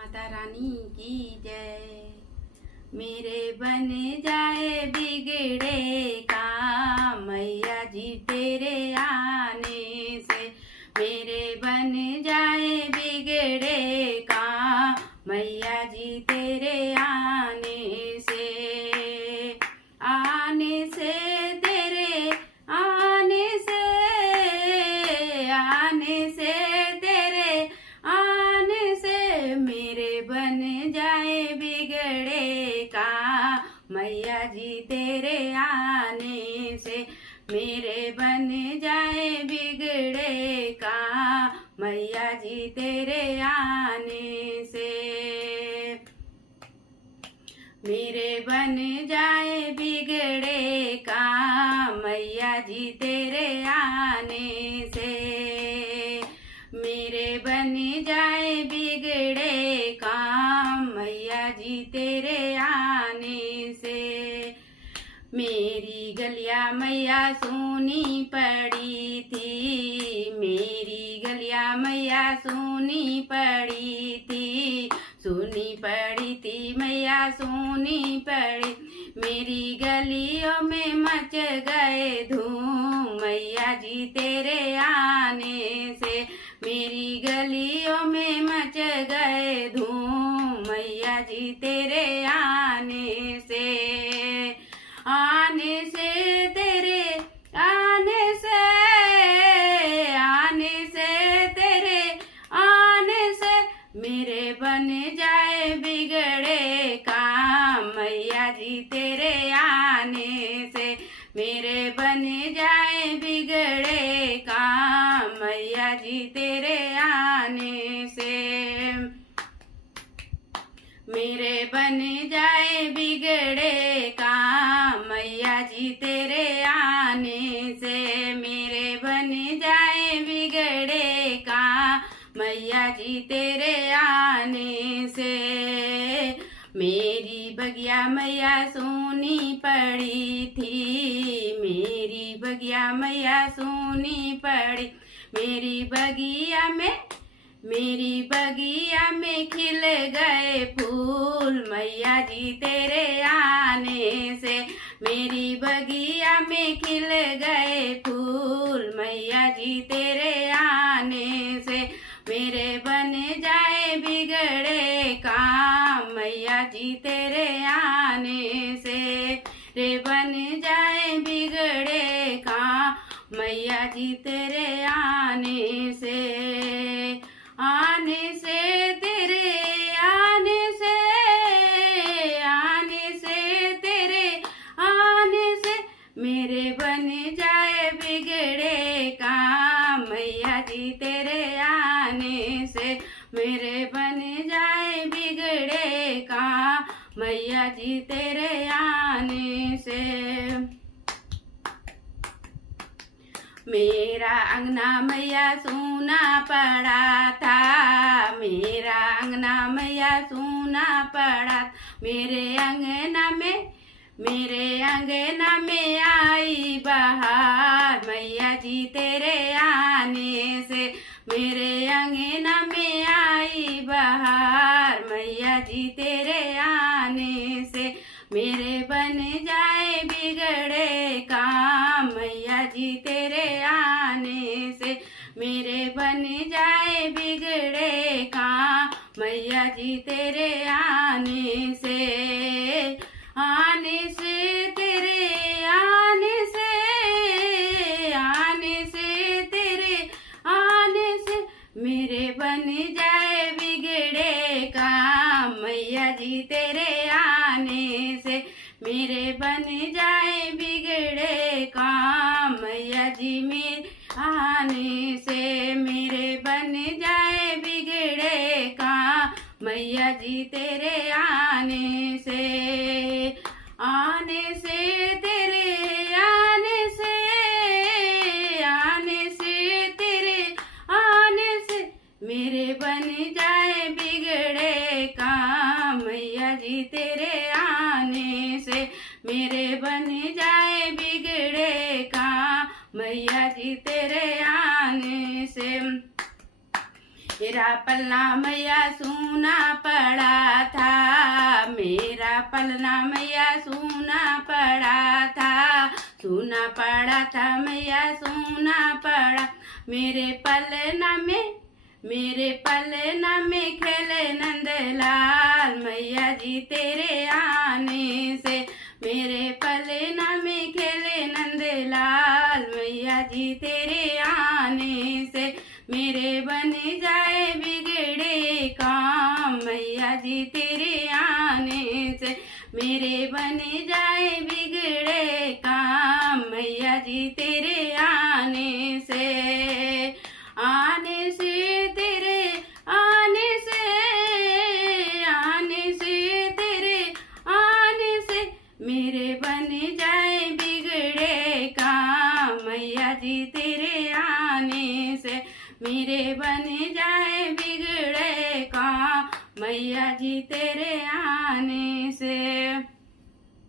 माता रानी की जय। मेरे बन जाए बिगड़े काम मैया जी तेरे आने से। मेरे बन जाए बिगड़े काम मैया जी तेरे आने से। आने से तेरे आने से आने से तेरे आने से मेरे बन जाए बिगड़े काम मैया जी तेरे आने से। मेरे बन जाए बिगड़े काम मैया जी तेरे आने से। मेरे बन जाए बिगड़े काम मैया जी तेरे आने से। मेरे बन जाए बिगड़े काम मैया जी तेरे आने से। मेरी गलिया मैया सुनी पड़ी थी। मेरी गलिया मैया सुनी पड़ी थी। सुनी पड़ी थी मैया सुनी पड़ी। मेरी गलियों में मच गए धूम मैया जी तेरे आने से। मेरी गलियों में मच गए धूम मैया जी तेरे आने से। आने से तेरे आने से आने से तेरे आने से मेरे बन जाए बिगड़े काम मैया जी तेरे आने से। मेरे बन जाए बिगड़े काम मैया जी तेरे आने से। मेरे बन जाए बिगड़े काम मैया जी तेरे आने से। मेरे बन जाए बिगड़े काम मैया जी तेरे आने से। मेरी बगिया मैया सुनी पड़ी थी। मेरी बगिया मैया सुनी पड़ी। मेरी बगिया में खिल गए फूल मैया जी तेरे आने से। मेरी बगिया में खिल गए फूल मैया जी तेरे आने से। मेरे बन जाए बिगड़े काम मैया जी तेरे आने से। रे बन जाए बिगड़े काम मैया जी तेरे आने से। आने से तेरे आने से आने से तेरे आने से मेरे बन जाए बिगड़े काम मैया जी तेरे आने से। मेरे बन जाए बिगड़े काम मैया जी तेरे आने से। मेरा अंगना मैया सूना पड़ा था। मेरा अंगना मैया सूना पड़ा। मेरे अंगना में आई बहार मैया जी तेरे आने से। मेरे अंगना में आई बहार मैया जी तेरे आने से। मेरे बन जाए बिगड़े काम मैया जी तेरे आने से। मेरे बन जाए बिगड़े काम मैया जी तेरे आने से। आने से तेरे आने से आने से तेरे आने से मेरे बन जाए बिगड़े काम मैया जी तेरे आने से। मेरे बन जाए बिगड़े काम मैया जी मेरे आने से। मेरे बन जाए बिगड़े काम मैया जी तेरे आने से। आने से तेरे आने से आने से तेरे आने से मेरे बन जाए बिगड़े काम मैया जी तेरे आने से। मेरे बन जाए बिगड़े काम मैया जी तेरे आने से। मेरा पलना मैया सूना पड़ा था, मेरा पलना मैया सूना पड़ा था, सूना पड़ा था मैया सूना पड़ा। मेरे पलना में खेले नंदलाल, मैया जी तेरे आने से। मेरे पलना में खेले नंदलाल, मैया जी तेरे आने से। मेरे बन जाए बिगड़े काम, मैया जी तेरे आने से। मेरे बन जाए बिगड़े काम, मैया जी तेरे आने से। आने से तेरे आने से, आने से तेरे आने से। मेरे बन जाए बिगड़े काम, मैया जी तेरे आने से। मेरे बन जाए बिगड़े काम, मैया जी तेरे आने से।